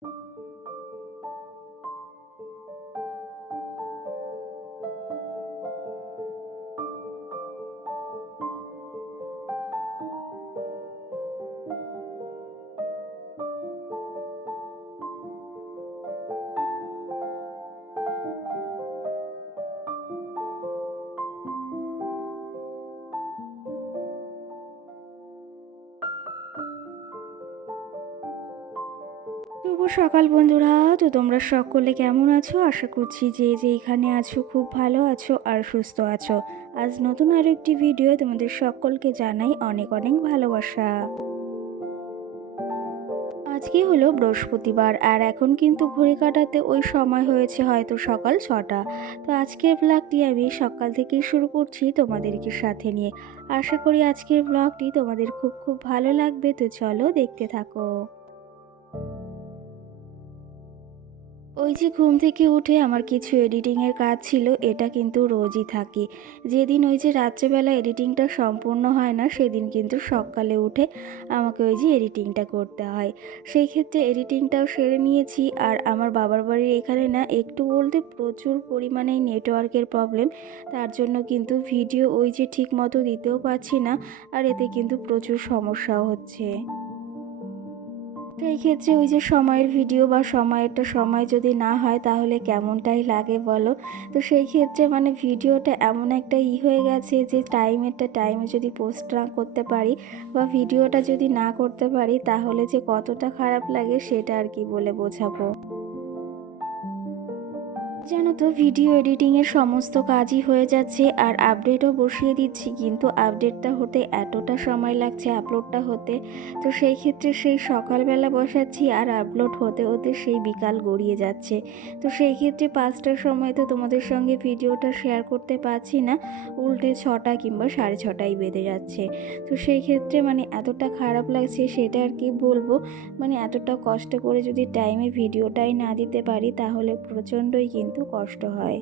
শুভ সকাল বন্ধুরা। তো তোমরা সকলে কেমন আছো? আশা করছি যে যেখানে আছো খুব ভালো আছো আর সুস্থ আছো। আজ নতুন আরো একটি ভিডিও তোমাদের সকলকে জানাই অনেক অনেক ভালোবাসা। আজকে হলো বৃহস্পতিবার আর এখন কিন্তু ঘড়ি কাটাতে ওই সময় হয়েছে হয়তো সকাল 6টা। তো আজকের ব্লগটি আমি সকাল থেকেই শুরু করছি তোমাদেরকে সাথে নিয়ে। আশা করি আজকের ব্লগটি তোমাদের খুব খুব ভালো লাগবে। তো চলো দেখতে থাকো। ওই যে ঘুম থেকে উঠে আমার কিছু এডিটিংয়ের কাজ ছিল, এটা কিন্তু রোজই থাকি। যেদিন ওই যে রাত্রেবেলা এডিটিংটা সম্পূর্ণ হয় না সেদিন কিন্তু সকালে উঠে আমাকে ওই যে এডিটিংটা করতে হয়। সেই ক্ষেত্রে এডিটিংটাও সেরে নিয়েছি। আর আমার বাবার বাড়ির এখানে না একটু বলতে প্রচুর পরিমাণে নেটওয়ার্কের প্রবলেম, তার জন্য কিন্তু ভিডিও ওই যে ঠিক মতো দিতেও পারছি না, আর এতে কিন্তু প্রচুর সমস্যাও হচ্ছে। এই ক্ষেত্রে ওই যে সময়ের ভিডিও বা সময়েরটা সময় যদি না হয় তাহলে কেমনটাই লাগে বলো। তো সেই ক্ষেত্রে মানে ভিডিওটা এমন একটা হয়ে গেছে যে টাইমেরটা টাইমে যদি পোস্ট না করতে পারি বা ভিডিওটা যদি না করতে পারি তাহলে যে কতটা খারাপ লাগে সেটা আর কি বলে বোঝাবো। জানো তো ভিডিও এডিটিংয়ের সমস্ত কাজই হয়ে যাচ্ছে আর আপডেটও বসিয়ে দিচ্ছি, কিন্তু আপডেটটা হতে এতটা সময় লাগছে আপলোডটা হতে। তো সেই ক্ষেত্রে সেই সকালবেলা বসাচ্ছি আর আপলোড হতে হতে সেই বিকাল গড়িয়ে যাচ্ছে। তো সেই ক্ষেত্রে 5টার সময় তো তোমাদের সঙ্গে ভিডিওটা শেয়ার করতে পারছি না, উল্টে 6টা কিংবা 6:30টাই বেজে যাচ্ছে। তো সেই ক্ষেত্রে মানে এতটা খারাপ লাগছে সেটা আর কি বলবো। মানে এতটা কষ্ট করে যদি টাইমে ভিডিওটাই না দিতে পারি তাহলে প্রচণ্ডই কিন্তু কষ্ট হয়।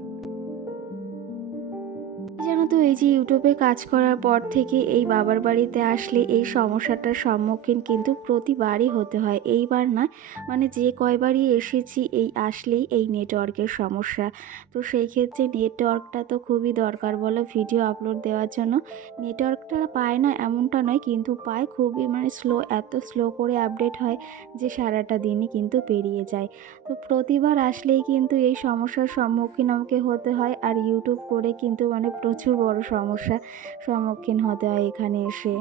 জানো তো এই যে ইউটিউবে কাজ করার পর থেকে এই বাবার বাড়িতে আসলে এই সমস্যাটার সম্মুখীন কিন্তু প্রতিবারই হতে হয়। এইবার না, মানে যে কয়বারই এসেছি এই আসলেই এই নেটওয়ার্কের সমস্যা। তো সেই ক্ষেত্রে নেটওয়ার্কটা তো খুবই দরকার বলো ভিডিও আপলোড দেওয়ার জন্য। নেটওয়ার্কটা পায় না এমনটা নয়, কিন্তু পায় খুবই মানে স্লো, এত স্লো করে আপডেট হয় যে সারাটা দিনই কিন্তু পেরিয়ে যায়। তো প্রতিবার আসলেই কিন্তু এই সমস্যার সম্মুখীন আমাকে হতে হয়, আর ইউটিউব করে কিন্তু মানে প্রচুর বড় সমস্যার সম্মুখীন হতে হয় এখানে এসে।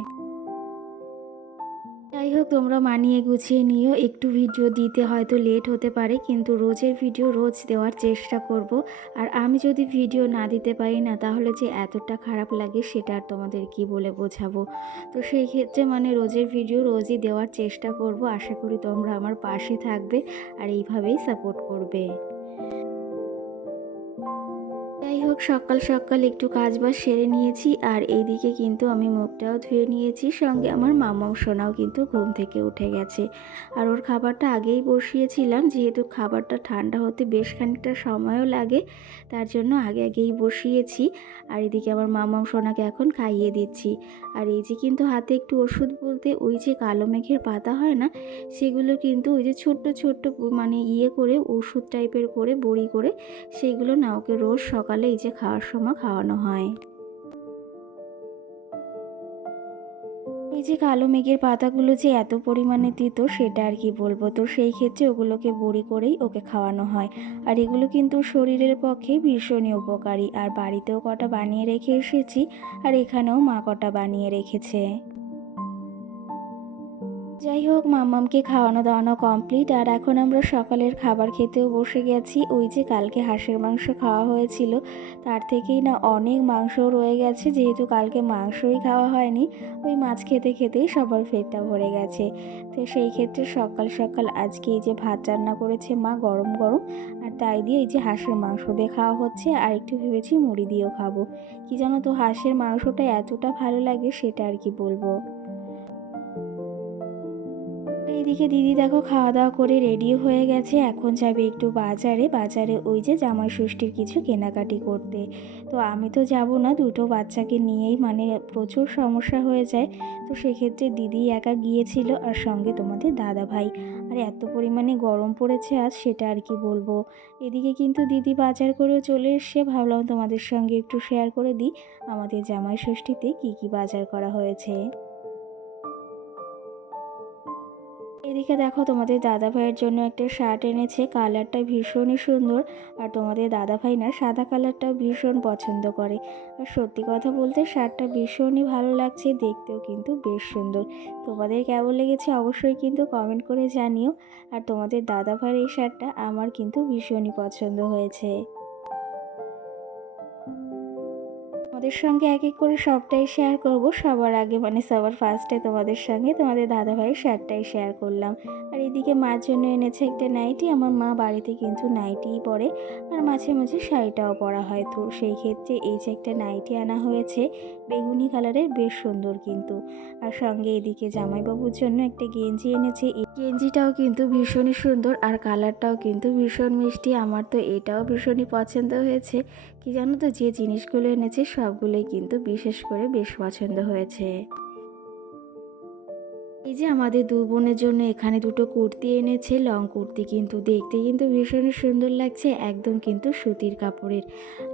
যাই হোক, তোমরা মানিয়ে গুছিয়ে নিও। একটু ভিডিও দিতে হয়তো লেট হতে পারে, কিন্তু রোজের ভিডিও রোজ দেওয়ার চেষ্টা করব। আর আমি যদি ভিডিও না দিতে পারি না তাহলে যে এতটা খারাপ লাগে সেটা আর তোমাদের কি বলে বোঝাবো। তো সেই ক্ষেত্রে মানে রোজের ভিডিও রোজই দেওয়ার চেষ্টা করব। আশা করি তোমরা আমার পাশে থাকবে আর এইভাবেই সাপোর্ট করবে। যাই হোক, সকাল সকাল একটু কাজবাজ সেরে নিয়েছি আর এইদিকে কিন্তু আমি মুখটাও ধুয়ে নিয়েছি, সঙ্গে আমার মামাও সোনাও কিন্তু ঘুম থেকে উঠে গেছে। আর ওর খাবারটা আগেই বসিয়েছিলাম, যেহেতু খাবারটা ঠান্ডা হতে বেশ খানিকটা সময়ও লাগে, তার জন্য আগে আগেই বসিয়েছি। আর এদিকে আমার মামাও সোনাকে এখন খাইয়ে দিচ্ছি। আর এই যে কিন্তু হাতে একটু ওষুধ বলতে ওই যে কালো মেঘের পাতা হয় না, সেগুলো কিন্তু ওই যে ছোট্ট ছোট্ট মানে করে ওষুধ টাইপের করে বড়ি করে সেগুলো না ওকে রোজ সকালে এই যে খাওয়ার সময় খাওয়ানো হয়। এই যে কালো মেঘের পাতাগুলো যে এত পরিমাণে তিতো সেটা আর কি বলবো। তো সেই ক্ষেত্রে ওগুলোকে বড়ি করেই ওকে খাওয়ানো হয়। আর এগুলো কিন্তু শরীরের পক্ষে ভীষণই উপকারী। আর বাড়িতেও কটা বানিয়ে রেখে এসেছি, আর এখানেও মা কটা বানিয়ে রেখেছে। যাই হোক, মাম্মামকে খাওয়ানো দাওয়ানো কমপ্লিট আর এখন আমরা সকালের খাবার খেতেও বসে গেছি। ওই যে কালকে হাঁসের মাংস খাওয়া হয়েছিল, তার থেকেই না অনেক মাংস রয়ে গেছে। যেহেতু কালকে মাংসই খাওয়া হয়নি, ওই মাছ খেতে খেতেই সবার পেটটা ভরে গেছে। তো সেই ক্ষেত্রে সকাল সকাল আজকে এই যে ভাত রান্না করেছে মা গরম গরম, আর তাই দিয়ে এই যে হাঁসের মাংস দিয়ে খাওয়া হচ্ছে। আর একটু ভেবেছি মুড়ি দিয়েও খাবো। কি জানো তো, হাঁসের মাংসটা এতটা ভালো লাগে সেটা আর কি বলবো। এদিকে দিদি দেখো খাওয়া দাওয়া করে রেডি হয়ে গেছে, এখন যাবে একটু বাজারে ওই যে জামাই ষষ্ঠীর কিছু কেনাকাটি করতে। তো আমি তো যাব না, দুটো বাচ্চাকে নিয়েই মানে প্রচুর সমস্যা হয়ে যায়। তো সেক্ষেত্রে দিদি একা গিয়েছিল আর সঙ্গে তোমাদের দাদা ভাই। আর এত পরিমাণে গরম পড়েছে আজ, সেটা আর কি বলবো। এদিকে কিন্তু দিদি বাজার করেও চলে এসে, ভাবলাম তোমাদের সঙ্গে একটু শেয়ার করে দিই আমাদের জামাই ষষ্ঠীতে কী কী বাজার করা হয়েছে। এদিকে দেখো তোমাদের দাদা ভাইয়ের জন্য একটা শার্ট এনেছে, কালারটা ভীষণই সুন্দর। আর তোমাদের দাদা ভাই না সাদা কালারটাও ভীষণ পছন্দ করে। আর সত্যি কথা বলতে শার্টটা ভীষণই ভালো লাগছে, দেখতেও কিন্তু বেশ সুন্দর। তোমাদের কেমন লেগেছে অবশ্যই কিন্তু কমেন্ট করে জানিও। আর তোমাদের দাদা ভাইয়ের এই শার্টটা আমার কিন্তু ভীষণই পছন্দ হয়েছে। তোমাদের সঙ্গে এক এক করে সবটাই শেয়ার করব। সবার আগে মানে সবার ফার্স্টে তোমাদের সঙ্গে তোমাদের দাদাভাইয়ের শার্টটাই শেয়ার করলাম। আর এদিকে মার জন্য এনেছে একটা নাইটি। আমার মা বাড়িতে কিন্তু নাইটিই পরে, আর মাঝে মাঝে শাড়িটাও পরা হয়। তো সেই ক্ষেত্রে এই যে একটা নাইটি আনা হয়েছে বেগুনি কালারের, বেশ সুন্দর কিন্তু। আর সঙ্গে এদিকে জামাইবাবুর জন্য একটা গেঞ্জি এনেছে, এই গেঞ্জিটাও কিন্তু ভীষণই সুন্দর আর কালারটাও কিন্তু ভীষণ মিষ্টি। আমার তো এটাও ভীষণই পছন্দ হয়েছে। কি জানো তো, যে জিনিসগুলো এনেছে সবগুলোই কিন্তু বিশেষ করে বেশ পছন্দ হয়েছে। এই যে আমাদের দু বোনের জন্য এখানে দুটো কুর্তি এনেছে, লং কুর্তি, কিন্তু দেখতে কিন্তু ভীষণই সুন্দর লাগছে, একদম কিন্তু সুতির কাপড়ের।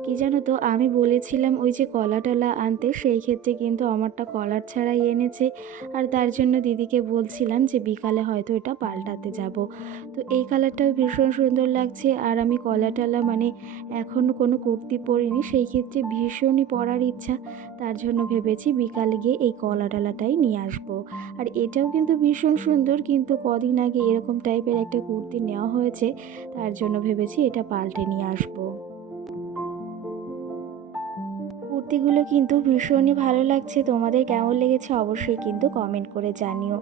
কি জানো তো, আমি বলেছিলাম ওই যে কলা টলা আনতে, সেই ক্ষেত্রে কিন্তু আমারটা কলার ছাড়াই এনেছে। আর তার জন্য দিদিকে বলছিলাম যে বিকালে হয়তো এটা পাল্টাতে যাব। তো এই কালারটাও ভীষণ সুন্দর লাগছে। আর আমি কলা টলা মানে এখনও কোনো কুর্তি পরিনি, সেই ক্ষেত্রে ভীষণই পরার ইচ্ছা। তার জন্য ভেবেছি বিকালে গিয়ে এই কলা টলাটাই নিয়ে আসবো। আর এটাও কিন্তু ভীষণ সুন্দর, কিন্তু কদিন আগে এরকম টাইপের একটা কুর্তি নেওয়া হয়েছে, তার জন্য ভেবেছি এটা পাল্টে নিয়ে আসবো। কুর্তিগুলো কিন্তু ভীষণই ভালো লাগছে, তোমাদের কেমন লেগেছে অবশ্যই কিন্তু কমেন্ট করে জানিও।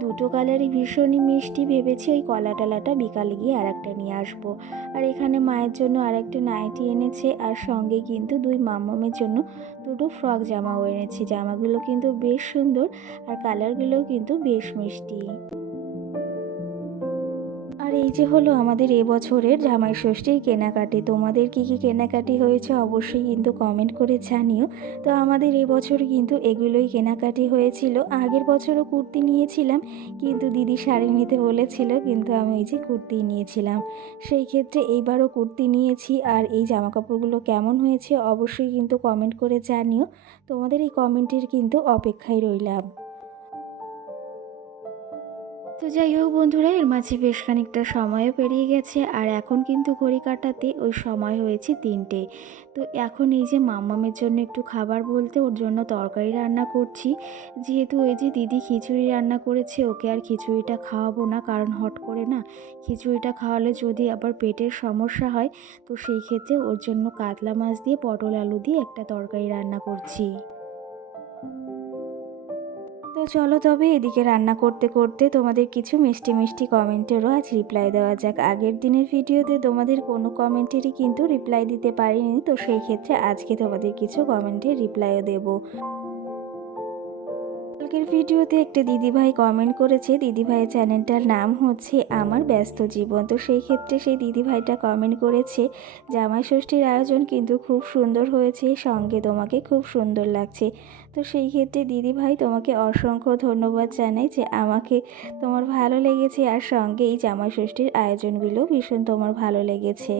দুটো কালারই ভীষণই মিষ্টি, ভেবেছি ওই কলা টলাটা বিকালে গিয়ে আর একটা নিয়ে আসবো। আর এখানে মায়ের জন্য আর একটা নাইটি এনেছে, আর সঙ্গে কিন্তু দুই মাম্মামের জন্য দুটো ফ্রক জামাও এনেছে। জামাগুলো কিন্তু বেশ সুন্দর আর কালারগুলোও কিন্তু বেশ মিষ্টি। আর এই যে হলো আমাদের এবছরের জামাই ষষ্ঠীর কেনাকাটি। তোমাদের কি কি কেনাকাটি হয়েছে অবশ্যই কিন্তু কমেন্ট করে জানিও। তো আমাদের এবছর কিন্তু এগুলোই কেনাকাটি হয়েছিল। আগের বছরও কুর্তি নিয়েছিলাম, কিন্তু দিদি শাড়ি নিতে বলেছিল, কিন্তু আমি ওই যে কুর্তি নিয়েছিলাম। সেই ক্ষেত্রে এইবারও কুর্তি নিয়েছি। আর এই জামা কাপড়গুলো কেমন হয়েছে অবশ্যই কিন্তু কমেন্ট করে জানিও। তোমাদের এই কমেন্টের কিন্তু অপেক্ষায় রইলাম। তো যাই হোক বন্ধুরা, এর মাঝে বেশ খানিকটা সময়ও পেরিয়ে গেছে, আর এখন কিন্তু ঘড়ি কাটাতে ওই সময় হয়েছে 3টে। তো এখন এই যে মাম্মামের জন্য একটু খাবার বলতে ওর জন্য তরকারি রান্না করছি। যেহেতু ওই যে দিদি খিচুড়ি রান্না করেছে, ওকে আর খিচুড়িটা খাওয়াবো না, কারণ হট করে না খিচুড়িটা খাওয়ালে যদি আবার পেটের সমস্যা হয়। তো সেই ক্ষেত্রে ওর জন্য কাতলা মাছ দিয়ে পটল আলু দিয়ে একটা তরকারি রান্না করছি। তো চলো তবে এদিকে রান্না করতে করতে তোমাদের কিছু মিষ্টি মিষ্টি কমেন্টেরও আজ রিপ্লাই দেওয়া যাক। আগের দিনের ভিডিওতে তোমাদের কোনো কমেন্টেরই কিন্তু রিপ্লাই দিতে পারিনি, তো সেই ক্ষেত্রে আজকে তোমাদের কিছু কমেন্টের রিপ্লাইও দেবো। কালকের ভিডিওতে একটা দিদিভাই কমেন্ট করেছে, দিদিভাইয়ের চ্যানেলটার নাম হচ্ছে আমার ব্যস্ত জীবন। তো সেই ক্ষেত্রে সেই দিদিভাইটা কমেন্ট করেছে, জামাই ষষ্ঠীর আয়োজন কিন্তু খুব সুন্দর হয়েছে, সঙ্গে তোমাকে খুব সুন্দর লাগছে। তো সেই ক্ষেত্রে দিদিভাই তোমাকে অসংখ্য ধন্যবাদ জানাই যে আমাকে তোমার ভালো লেগেছে, আর সঙ্গে এই জামাই ষষ্ঠীর আয়োজনগুলো ভীষণ তোমার ভালো লেগেছে।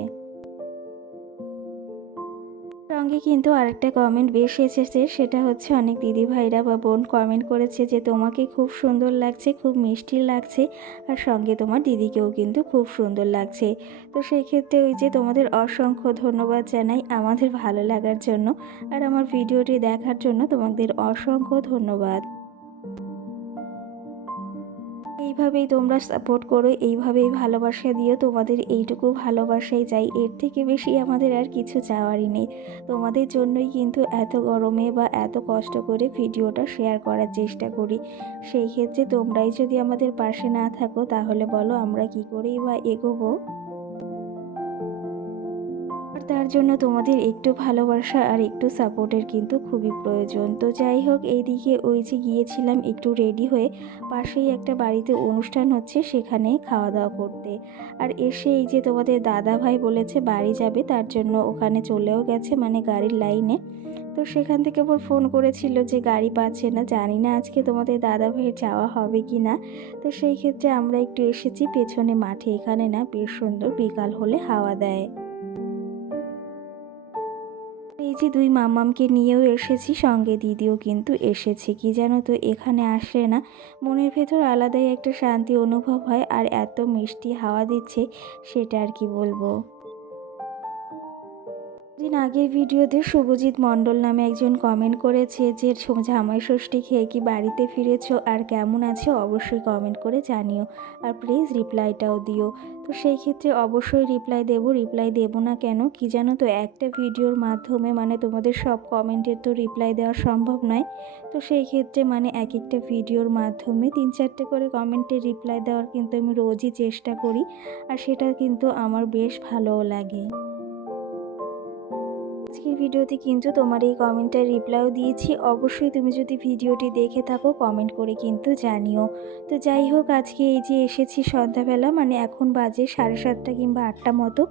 সঙ্গে কিন্তু আরেকটা কমেন্ট বেশ এসেছে, সেটা হচ্ছে অনেক দিদিভাইরা বা বোন কমেন্ট করেছে যে তোমাকে খুব সুন্দর লাগছে, খুব মিষ্টি লাগছে, আর সঙ্গে তোমার দিদিকেও কিন্তু খুব সুন্দর লাগছে। তো সেই ক্ষেত্রে ওই যে তোমাদের অসংখ্য ধন্যবাদ জানাই আমাদের ভালো লাগার জন্য, আর আমার ভিডিওটি দেখার জন্য তোমাদের অসংখ্য ধন্যবাদ। এইভাবেই তোমরা সাপোর্ট করো, এইভাবেই ভালোবাসা দিও, তোমাদের এইটুকু ভালোবাসাই চাই, এর থেকে বেশি আমাদের আর কিছু চাওয়ারই নেই। তোমাদের জন্যই কিন্তু এত গরমে বা এত কষ্ট করে ভিডিওটা শেয়ার করার চেষ্টা করি। সেই ক্ষেত্রে তোমরাই যদি আমাদের পাশে না থাকো, তাহলে বলো আমরা কি করেই বা এগোবো। আর তার জন্য তোমাদের একটু ভালোবাসা আর একটু সাপোর্টের কিন্তু খুবই প্রয়োজন। তো যাই হোক, এইদিকে ওই যে গিয়েছিলাম একটু রেডি হয়ে, পাশেই একটা বাড়িতে অনুষ্ঠান হচ্ছে সেখানে খাওয়া দাওয়া করতে। আর এসে এই যে তোমাদের দাদা ভাই বলেছে বাড়ি যাবে, তার জন্য ওখানে চলেও গেছে, মানে গাড়ির লাইনে। তো সেখান থেকে আবার ফোন করেছিল যে গাড়ি পাচ্ছে না, জানি না আজকে তোমাদের দাদা ভাইয়ের যাওয়া হবে কি না। তো সেই ক্ষেত্রে আমরা একটু এসেছি পেছনে মাঠে, এখানে না বেশ সুন্দর বিকাল হলে হাওয়া দেয়। এই যে দুই মামামকে নিয়েও এসেছি, সঙ্গে দিদিও কিন্তু এসেছে। কি জানো তো, এখানে আসলে না মনের ভেতর আলাদাই একটা শান্তি অনুভব হয়, আর এত মিষ্টি হাওয়া দিচ্ছে সেটা আর কি বলবো। দিন আগের ভিডিওতে শুভজিৎ মণ্ডল নামে একজন কমেন্ট করেছে যে জামাই ষষ্ঠী খেয়ে কি বাড়িতে ফিরেছো আর কেমন আছো, অবশ্যই কমেন্ট করে জানিও, আর প্লিজ রিপ্লাইটাও দিও। তো সেই ক্ষেত্রে অবশ্যই রিপ্লাই দেবো না কেন, কি জানো তো, একটা ভিডিওর মাধ্যমে মানে তোমাদের সব কমেন্টের তো রিপ্লাই দেওয়া সম্ভব নয়। তো সেই ক্ষেত্রে মানে এক একটা ভিডিওর মাধ্যমে 3-4টে করে কমেন্টের রিপ্লাই দেওয়ার কিন্তু আমি রোজই চেষ্টা করি, আর সেটা কিন্তু আমার বেশ ভালোও লাগে। আজকের ভিডিওতে কিন্তু তোমার এই কমেন্টের রিপ্লাইও দিয়েছি, অবশ্যই তুমি যদি ভিডিওটি দেখে থাকো কমেন্ট করে কিন্তু জানিও। তো যাই হোক, আজকে এই যে এসেছি সন্ধ্যাবেলা, মানে এখন বাজে 7:30 কিংবা 8টা মতো,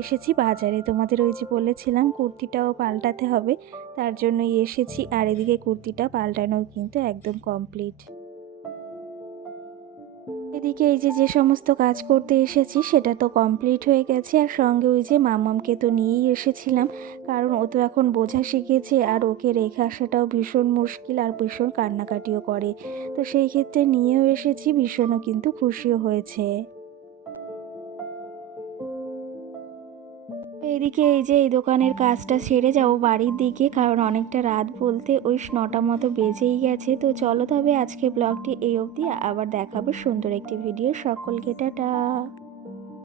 এসেছি বাজারে। তোমাদের ওই যে বলেছিলাম কুর্তিটাও পাল্টাতে হবে, তার জন্যই এসেছি। আর এদিকে কুর্তিটা পাল্টানোও কিন্তু একদম কমপ্লিট। এদিকে এই যে সমস্ত কাজ করতে এসেছি সেটা তো কমপ্লিট হয়ে গেছে, আর সঙ্গে ওই যে মামামকে তো নিয়েই এসেছিলাম, কারণ ও তো এখন বোঝা শিখেছে, আর ওকে রেখে আসাটাও ভীষণ মুশকিল, আর ভীষণ কান্নাকাটিও করে। তো সেই ক্ষেত্রে নিয়েও এসেছি, ভীষণও কিন্তু খুশিও হয়েছে। এদিকে এই যে এই দোকানের কাজটা সেরে যাবো বাড়ির দিকে, কারণ অনেকটা রাত বলতে ওই 9টা মতো বেজেই গেছে। তো চলো তবে আজকে ব্লগটি এই অবধি, আবার দেখাবে সুন্দর একটি ভিডিও। সকলকে টাটা।